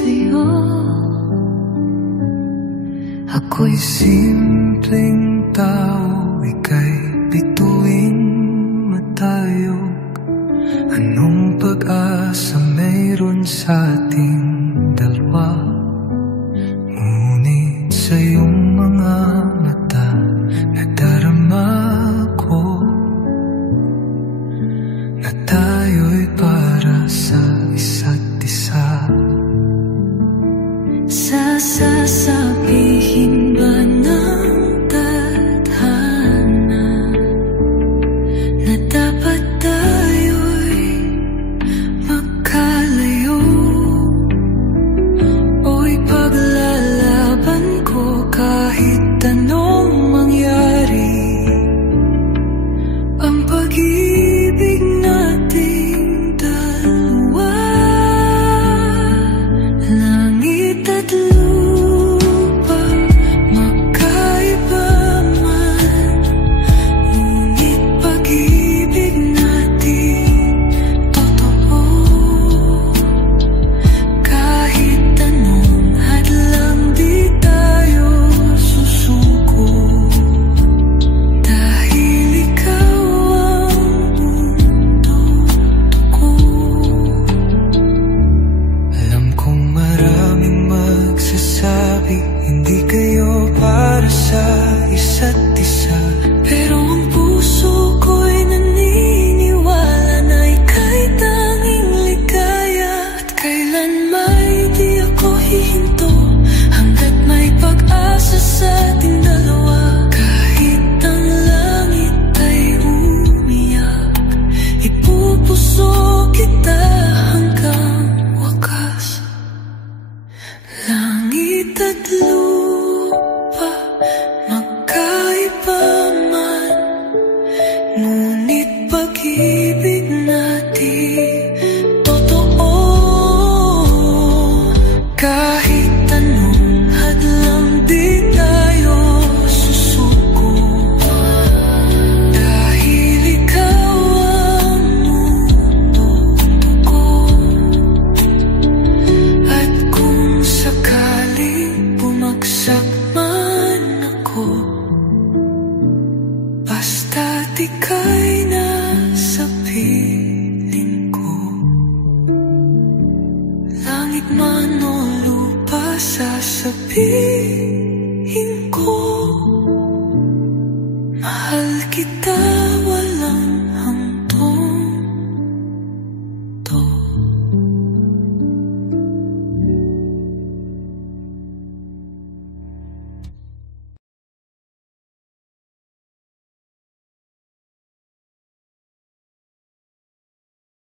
sa'yo. Ako'y simpleng tao, ika'y bituing matayog. Anong pag-asa mayroon sa ating dalawa? Ngunit sa iyong mga mata nadarama ko na tayo'y para sa isa't isa. Sasabihin ba ng tadhana na dapat tayo'y magkalayo? O'y paglalaban ko kahit anong mangyari. Ang pag-ibig nating dalawa, langit at lupa, magkaiba man, ngunit pag-ibig natin totoo. Kahit anong hadlang di tayo susuko, dahil ikaw ang mundo ko. Alam kong maraming magsasabi hindi kayo para sa isa't isa, pero ang puso ko'y naniniwala na ika'y tanging ligaya. At kailan may di ako hihinto hanggat may pag-asa sa ating dalawa. Kahit ang langit ay umiyak, ipupuso kita hanggang wakas. Langit at lupa, magkaiba man, ngunit pag-ibig natin totoo. Kahit anong hadlang di tayo susuko, dahil ikaw ang mundo ko. At kung sakaling bumagsak man ako, basta't ika'y nasa piling ko. Langit man o lupa, sasabihin ko, mahal kita.